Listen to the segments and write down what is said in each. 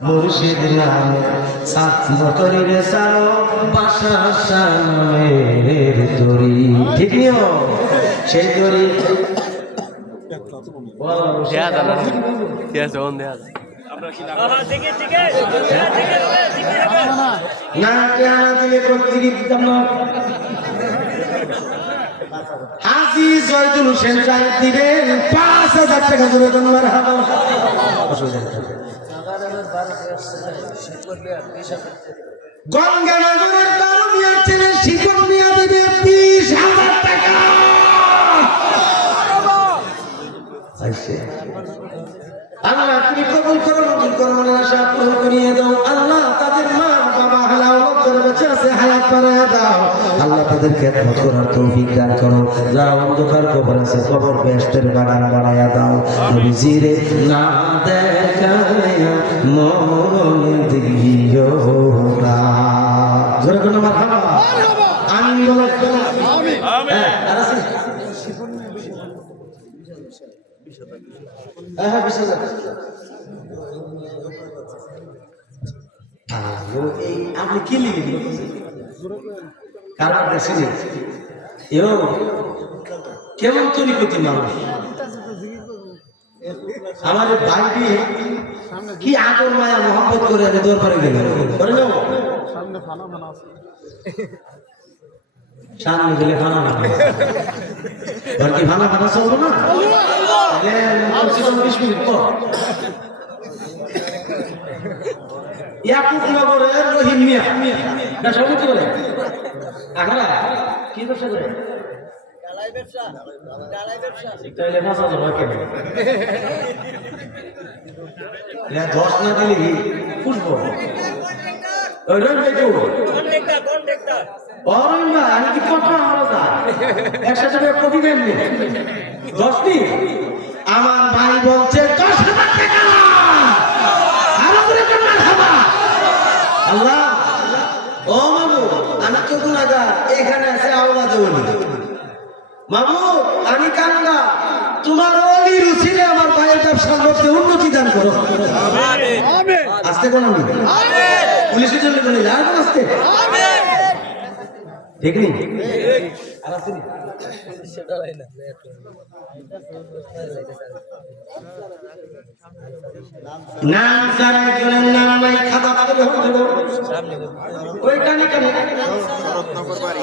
মুর্শিদ নামে মোটরিরে সারো বাসা সামের তরি ঠিক নিও সেই হাজি জয়দুল হোসেন দিবেন পাঁচ হাজার টাকা করে হাতে। অসুবিধা। গঙ্গানগরের বারো মিয়ার ছেলে শিকল মিয়া দেবে বিশ হাজার টাকা। তাদের খেদমত করার তৌফিক দান করো। যারা অন্ধকার কবর আছে কবর বেস্টের বাগান বানায়া দাও। নবীজিরে না দেখায়া মন দিও না। জোরে কোনো মারহাবা। আমিন বলো হ্যাঁ, আর আছে? হ্যাঁ, হ্যাঁ, আপনি কি লিখে কারণ দেখছেন এও, কেমন তৈরি করতে মানুষ? আমার বাইরে কি আদর, মায়া মোহাম্মত করে আমি দরবারে করে সামনে গেলে কি না? নগরের রহিম মিয়া। না সমিতি বলে? আখড়া কি ব্যবসা করে? তাহলে পাঁচ হাজার টাকা কেন এটা দশ না দিলে কি? পুষবো। ওই রহিম ভাই কেউ অরুণ ভাই আমি কি কথা আলাদা একসাথে করে কবি দেন দশটি আমার ভাই বলছে দশ হাজার টাকা আরও করে করবেন হাবা আল্লাহ ও মামু আমি তো গুণাগার এখানে আছে আওলা দেওয়ানি মামু আমি কাঙ্গা তোমার অলি রুচিলে আমার ভাইয়ের ব্যবসার মধ্যে উন্নতি দান করো। আসতে কোন পুলিশের জন্য বলি আর আসতে? ঠিক নেই? আর আসতে নাম যারা একজনের নাম নাই খাতা পাতলে হতো ওই কানে? কানে শরৎনগর বাড়ি।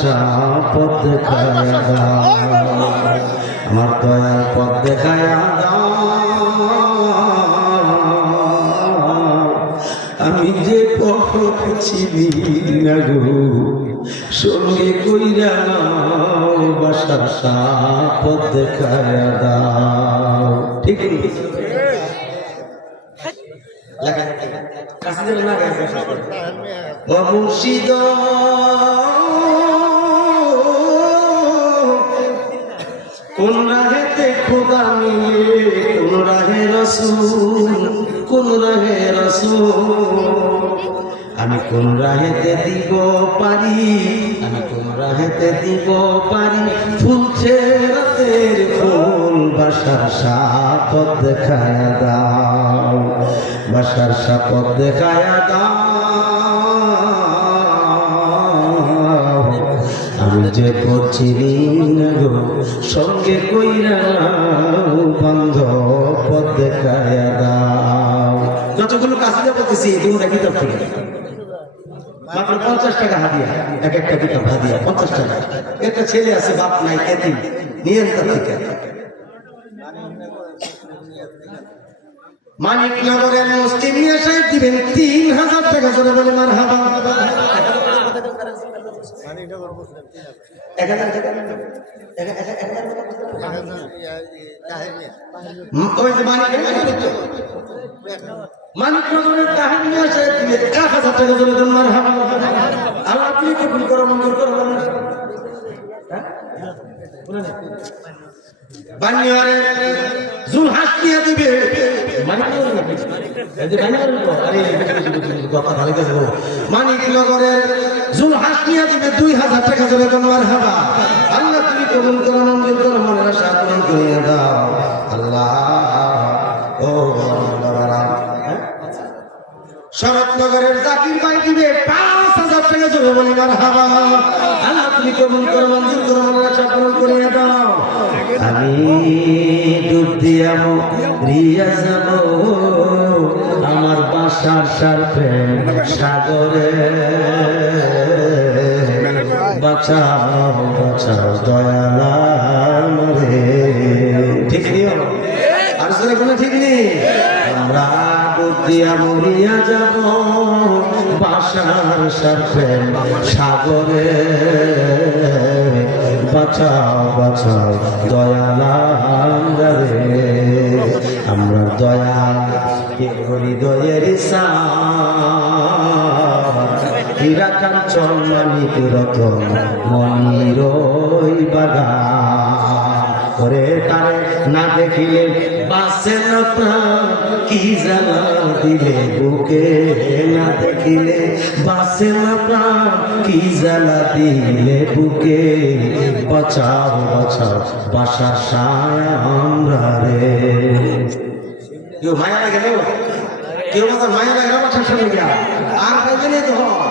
সাহ পথ দেখায় দাও। আমার দয়ার পথ দেখায় দাও। আমি যে পথ চিনি না গো, সঙ্গে কইরা বাসার পথ দেখায় দাও। ঠিক কাছে কোন রাহে রসুল, কোন রাহে রসুল? আমি কোন রাহেতে দিব পারি? আমি কোন রাহেতে দিব পারি? ফুলছে রাতের ফুল, বাসার সাপদ দেখায়া দাও। বাসার সাপদ দেখায়া দাও। যে করছি গো সঙ্গে কইরা বন্ধ পদ দেখায়া দাও। যতগুলো কাছে মাত্র পঞ্চাশ টাকা হাদিয়া, এক একটা কিতাব হাদিয়া, পঞ্চাশ টাকা। একটা ছেলে আছে, বাপ নাই, এতিম নিয়েন থেকে। মুসলিম নিয়ে সাহেব দিবেন তিন হাজার টাকা, জোরে বলে মার হাবা এক হাজার টাকা যে মানিক নগরের করো করো বলেন। হ্যাঁ? বানিয়ারে হাস দিবে। জুল হাস নিয়ে দুই হাজার টাকা জোরে দেন মার হাবা আল্লাহ তুমি কবুল করো মঞ্জুর করো, মনের আশা পূরণ করিয়ে দাও। আল্লাহ, ও? শরৎনগরের জাকির ভাই দিবে পাঁচ হাজার টাকা জোরে বলি মার হাবা আল্লাহ তুমি কবুল করো মঞ্জুর করো, মনের আশা পূরণ করিয়ে দাও। আমি ডুব দিয়া রিয়া যাব। আমার বাসার সার প্রেম সাগরে। বাঁচাও বাঁচাও দয়ালার মরে ঠিক নিও আর সরে কোনো ঠিক নেই। আমরা বুদ্ধিয়া মরিয়া যাব, বাসার সাথে সাগরে। বাঁচাও বাঁচাও দয়ালা আমরা রে। আমরা দয়া হৃদয়ের সা মানিক রতন মনির বাগান করে তারে না দেখিলে বাসে কি জ্বালা দিলে বুকে না দেখিলে বাসে কি জ্বালা দিলে বুকে বাঁচাও বাঁচাও বাসার সায়া আমরা রে কেউ মায়া লাগে কেউ মায়া লাগে গিয়া আর কয়জনে তো হয়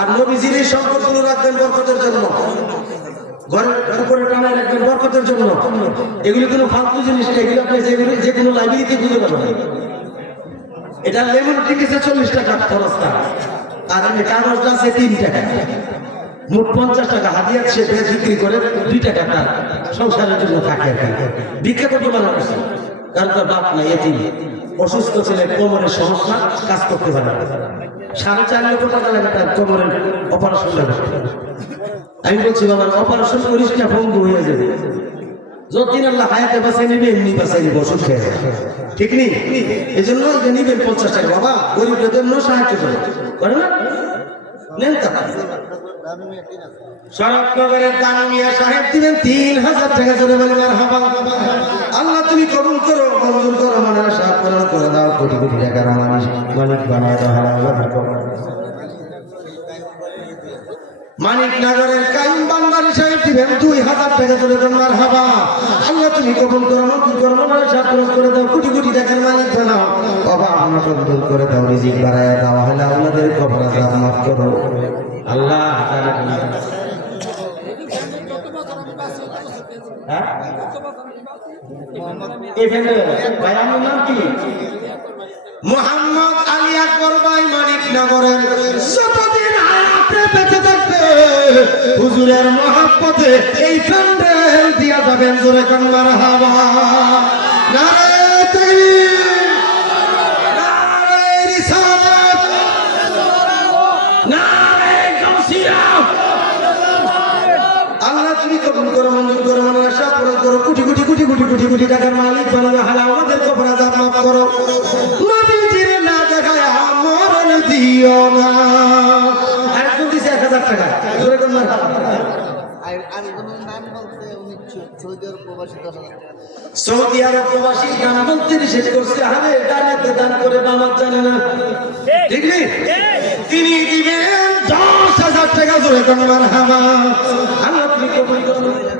আর নবীজির এই সম্পদগুলো রাখবেন বরকতের জন্য। ঘরের উপরে জন্য। এগুলো যে কোনো এটা কাগজটা আছে মোট পঞ্চাশ টাকা। হাতিয়ার বিক্রি করে জন্য থাকে বিখ্যাত কারণ বাপ নাই অসুস্থ ছেলে, কোমরের সমস্যা, কাজ করতে পারে। সাড়ে চার লক্ষ টাকা লাগে তার কোমরের অপারেশন লাগে আমি বলছি, বাবা, অপারেশন করিস না ভঙ্গ হয়ে যাবে। যতদিন আল্লাহ হায়াতে বাঁচাই নিবে এমনি বাঁচাই নিবে ওষুধ খেয়ে ঠিক নেই? এই জন্য নিবেন পঞ্চাশ টাকা। বাবা, গরিবদের জন্য সাহায্য করে। করে না? নেন আল্লাহ তুমি কবুল করো, মঞ্জুর করো মনে আশা করে। দাও কোটি কোটি টাকার মালিক বানায় করো মানিক নগরের কাইম বান্দারি সাহেব দুই হাজার টাকা হাবা আল্লাহ তুমি করো মঞ্জুর করো করে দাও, কোটি কোটি দূর করে দাও, রিজিক দাও হলে কবর মাফ করো। আল্লাহ হ্যাঁ? মোহাম্মদ আলী আকবর ভাই মানিক হুজুরের মহাব্বতে এই প্যান্ডেল দিয়া যাবেন জোরে কান্নার হাওয়া মালিক হালা দেখায় দিও না। সৌদি আরব প্রবাসী দশ হাজার টাকা। সৌদি বলতে নিষেধ করছে। আরে ডানাতে দান করে বামার জানে না। ঠিক তিনি দিবেন দশ হাজার টাকা জোরে কোনো হামা। আল্লাহ কবুল করুন।